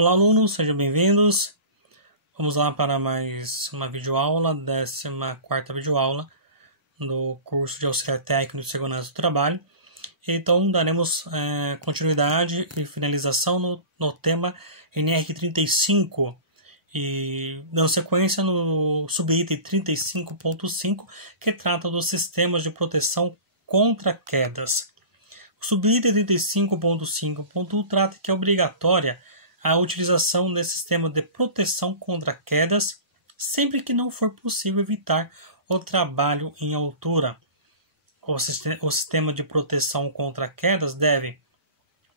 Olá, alunos, sejam bem-vindos. Vamos lá para mais uma videoaula, 14ª videoaula do curso de Auxiliar Técnico de Segurança do Trabalho. Então, daremos continuidade e finalização no tema NR35 e dando sequência no subitem 35.5, que trata dos sistemas de proteção contra quedas. O subitem 35.5.1 trata que é obrigatória a utilização desse sistema de proteção contra quedas sempre que não for possível evitar o trabalho em altura. O sistema de proteção contra quedas deve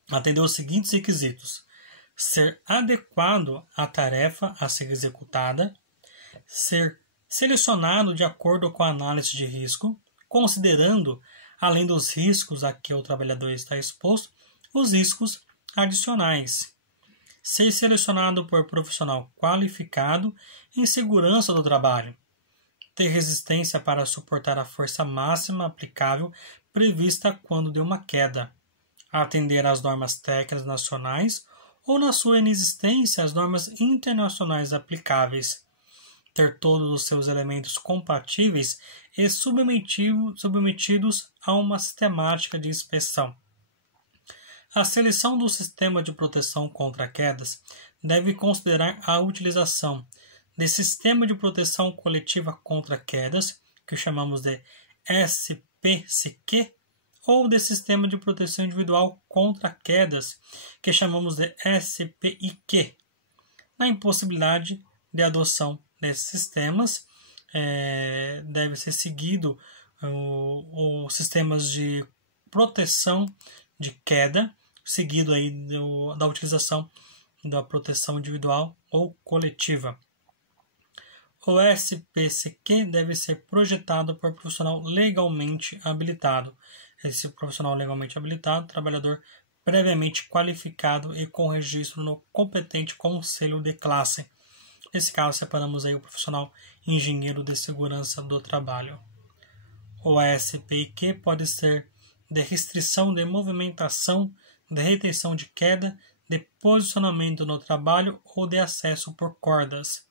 atender os seguintes requisitos: ser adequado à tarefa a ser executada, ser selecionado de acordo com a análise de risco, considerando, além dos riscos a que o trabalhador está exposto, os riscos adicionais, ser selecionado por profissional qualificado em segurança do trabalho, ter resistência para suportar a força máxima aplicável prevista quando de uma queda, atender às normas técnicas nacionais ou, na sua inexistência, às normas internacionais aplicáveis, ter todos os seus elementos compatíveis e submetidos a uma sistemática de inspeção. A seleção do sistema de proteção contra quedas deve considerar a utilização de sistema de proteção coletiva contra quedas, que chamamos de SPCQ, ou de sistema de proteção individual contra quedas, que chamamos de SPIQ. Na impossibilidade de adoção desses sistemas, deve ser seguido os sistemas de proteção de queda, seguido aí da utilização da proteção individual ou coletiva. O SPCQ deve ser projetado por profissional legalmente habilitado. Esse profissional legalmente habilitado, trabalhador previamente qualificado e com registro no competente conselho de classe. Nesse caso, separamos aí o profissional engenheiro de segurança do trabalho. O SPIQ pode ser de restrição de movimentação, de retenção de queda, de posicionamento no trabalho ou de acesso por cordas.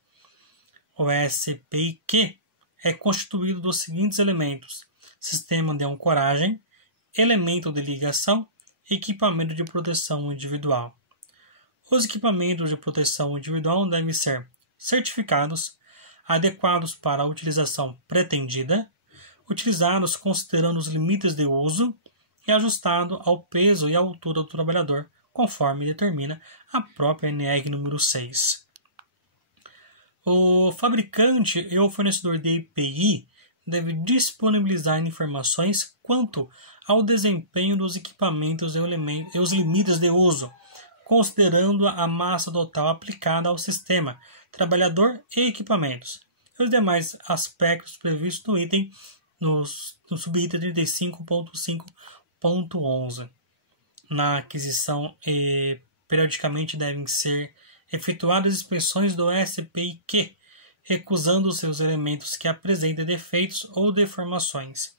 O SPIQ é constituído dos seguintes elementos: sistema de ancoragem, elemento de ligação, equipamento de proteção individual. Os equipamentos de proteção individual devem ser certificados, adequados para a utilização pretendida, utilizados considerando os limites de uso e ajustado ao peso e à altura do trabalhador, conforme determina a própria NR número 6. O fabricante e o fornecedor de EPI deve disponibilizar informações quanto ao desempenho dos equipamentos e os limites de uso, considerando a massa total aplicada ao sistema, trabalhador e equipamentos, e os demais aspectos previstos no item no subitem 35.5.11. Na aquisição, periodicamente devem ser efetuadas inspeções do SPIQ, recusando os seus elementos que apresentem defeitos ou deformações.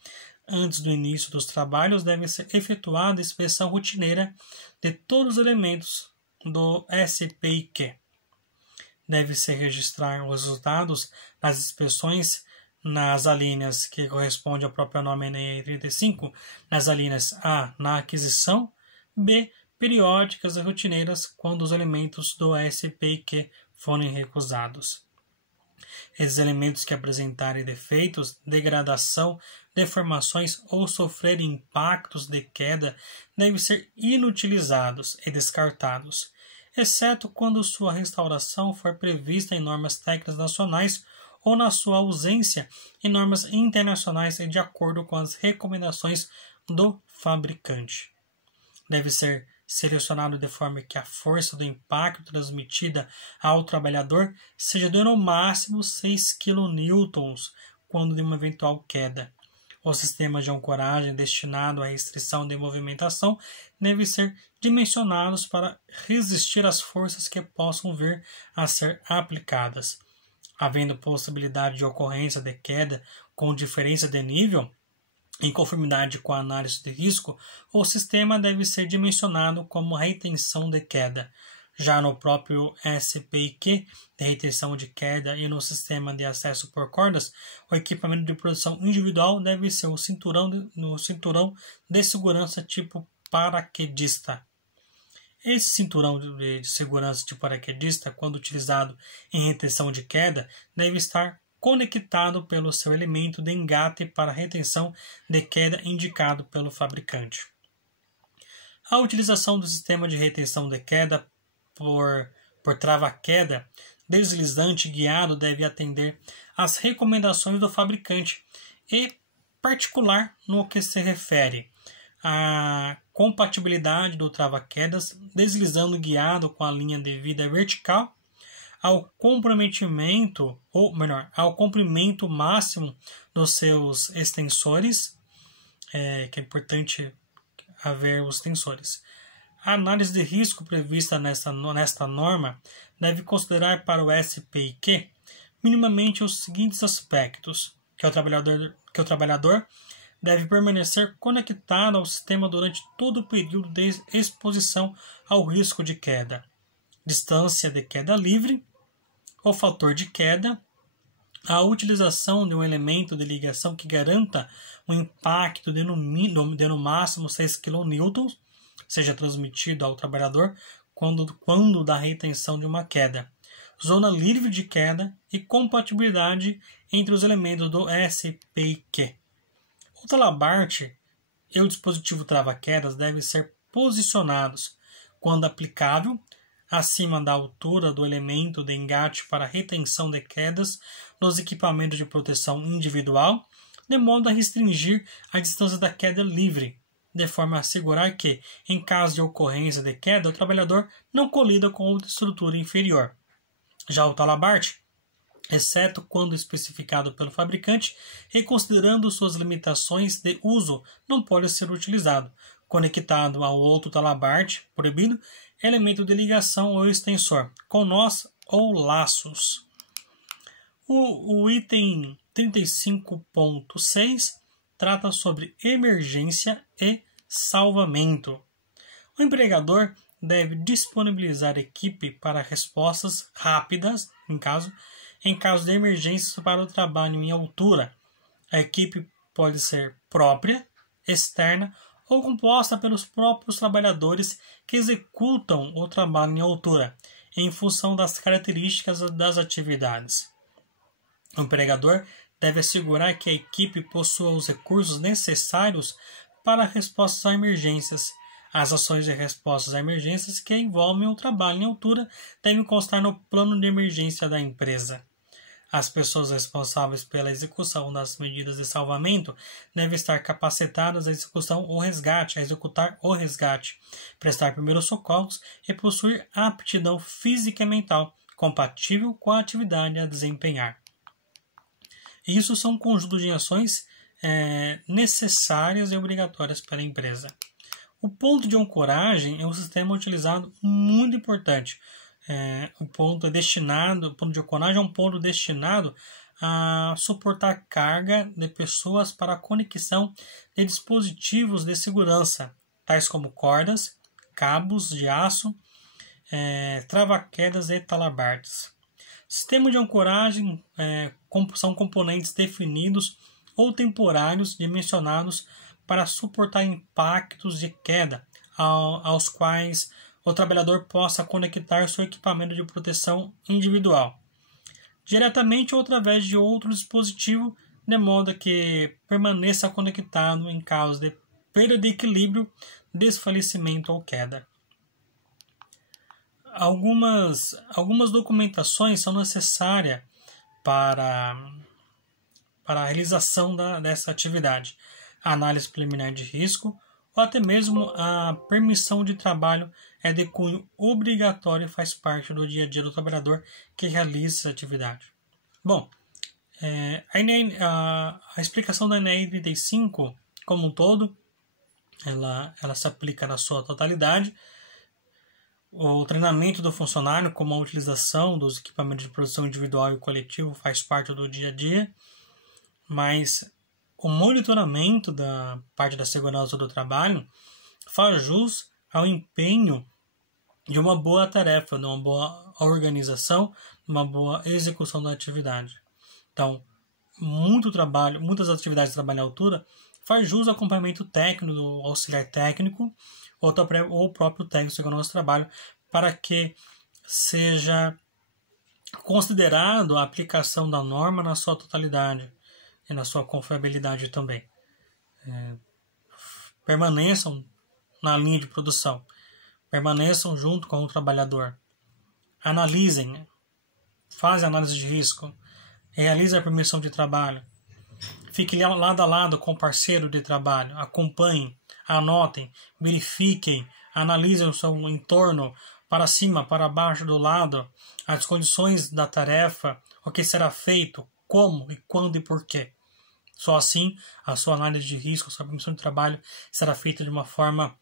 Antes do início dos trabalhos, deve ser efetuada a inspeção rotineira de todos os elementos do SPIQ. Deve-se registrar os resultados das inspeções nas alíneas que correspondem ao próprio nome NR35, nas alíneas A, na aquisição, B, periódicas e rotineiras, quando os elementos do SPIQ forem recusados. Esses elementos que apresentarem defeitos, degradação, deformações ou sofrerem impactos de queda devem ser inutilizados e descartados, exceto quando sua restauração for prevista em normas técnicas nacionais ou, na sua ausência, em normas internacionais e de acordo com as recomendações do fabricante. Deve ser selecionado de forma que a força do impacto transmitida ao trabalhador seja de no máximo 6 kN quando de uma eventual queda. Os sistemas de ancoragem destinados à restrição de movimentação devem ser dimensionados para resistir às forças que possam vir a ser aplicadas. Havendo possibilidade de ocorrência de queda com diferença de nível, em conformidade com a análise de risco, o sistema deve ser dimensionado como retenção de queda. Já no próprio SPIQ, de retenção de queda, e no sistema de acesso por cordas, o equipamento de proteção individual deve ser o cinturão de segurança tipo paraquedista. Esse cinturão de segurança tipo paraquedista, quando utilizado em retenção de queda, deve estar conectado pelo seu elemento de engate para retenção de queda indicado pelo fabricante. A utilização do sistema de retenção de queda por trava-queda deslizante guiado deve atender às recomendações do fabricante e particular no que se refere à compatibilidade do trava-quedas deslizando guiado com a linha de vida vertical, ao comprometimento, ou melhor, ao comprimento máximo dos seus extensores, que é importante haver os tensores. A análise de risco prevista nesta norma deve considerar para o SPIQ minimamente os seguintes aspectos: que o trabalhador deve permanecer conectado ao sistema durante todo o período de exposição ao risco de queda, distância de queda livre, o fator de queda, a utilização de um elemento de ligação que garanta um impacto de no máximo 6 kN, seja transmitido ao trabalhador quando da retenção de uma queda, zona livre de queda e compatibilidade entre os elementos do SPIQ. O talabarte e o dispositivo trava-quedas devem ser posicionados, quando aplicável, acima da altura do elemento de engate para retenção de quedas nos equipamentos de proteção individual, de modo a restringir a distância da queda livre, de forma a assegurar que, em caso de ocorrência de queda, o trabalhador não colida com outra estrutura inferior. Já o talabarte, exceto quando especificado pelo fabricante e considerando suas limitações de uso, não pode ser utilizado, conectado ao outro talabarte, proibido, elemento de ligação ou extensor, com nós ou laços. O item 35.6 trata sobre emergência e salvamento. O empregador deve disponibilizar equipe para respostas rápidas, em caso de emergência para o trabalho em altura. A equipe pode ser própria, externa ou composta pelos próprios trabalhadores que executam o trabalho em altura, em função das características das atividades. O empregador deve assegurar que a equipe possua os recursos necessários para respostas a emergências. As ações de respostas a emergências que envolvem o trabalho em altura devem constar no plano de emergência da empresa. As pessoas responsáveis pela execução das medidas de salvamento devem estar capacitadas a executar o resgate, prestar primeiros socorros e possuir aptidão física e mental compatível com a atividade a desempenhar. Isso são um conjunto de ações necessárias e obrigatórias para a empresa. O ponto de ancoragem é um sistema utilizado muito importante. O ponto de ancoragem é um ponto destinado a suportar carga de pessoas para a conexão de dispositivos de segurança, tais como cordas, cabos de aço, trava-quedas e talabartes. Sistema de ancoragem são componentes definidos ou temporários dimensionados para suportar impactos de queda aos quais o trabalhador possa conectar seu equipamento de proteção individual, diretamente ou através de outro dispositivo, de modo que permaneça conectado em caso de perda de equilíbrio, desfalecimento ou queda. Algumas documentações são necessárias para a realização dessa atividade. A análise preliminar de risco ou até mesmo a permissão de trabalho é de cunho obrigatório e faz parte do dia a dia do trabalhador que realiza essa atividade. Bom, a explicação da NR 35 como um todo, ela se aplica na sua totalidade. O treinamento do funcionário, como a utilização dos equipamentos de produção individual e coletivo, faz parte do dia a dia, mas o monitoramento da parte da segurança do trabalho faz jus ao empenho de uma boa tarefa, de uma boa organização, de uma boa execução da atividade. Então, muito trabalho, muitas atividades de trabalho à altura faz jus ao acompanhamento técnico do auxiliar técnico ou o próprio técnico de segurança do trabalho para que seja considerado a aplicação da norma na sua totalidade e na sua confiabilidade também. Permaneçam na linha de produção, permaneçam junto com o trabalhador, analisem, fazem análise de risco, realizem a permissão de trabalho, fiquem lado a lado com o parceiro de trabalho, acompanhem, anotem, verifiquem, analisem o seu entorno, para cima, para baixo, do lado, as condições da tarefa, o que será feito, como e quando e por quê. Só assim a sua análise de risco, a sua permissão de trabalho será feita de uma forma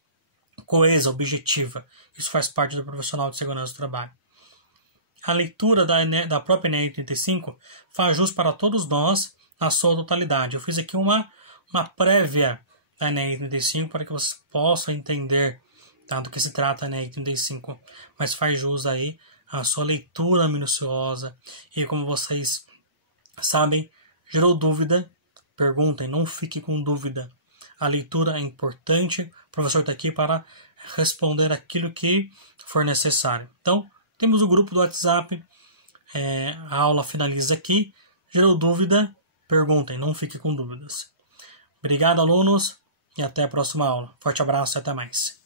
coesa, objetiva. Isso faz parte do profissional de segurança do trabalho. A leitura da própria NR 35 faz jus para todos nós na sua totalidade. Eu fiz aqui uma prévia da NR 35 para que vocês possam entender do que se trata a NR 35, mas faz jus aí a sua leitura minuciosa e, como vocês sabem, gerou dúvida, perguntem, não fique com dúvida. A leitura é importante, o professor está aqui para responder aquilo que for necessário. Então, temos o grupo do WhatsApp, a aula finaliza aqui, gerou dúvida, perguntem, não fique com dúvidas. Obrigado, alunos, e até a próxima aula. Forte abraço e até mais.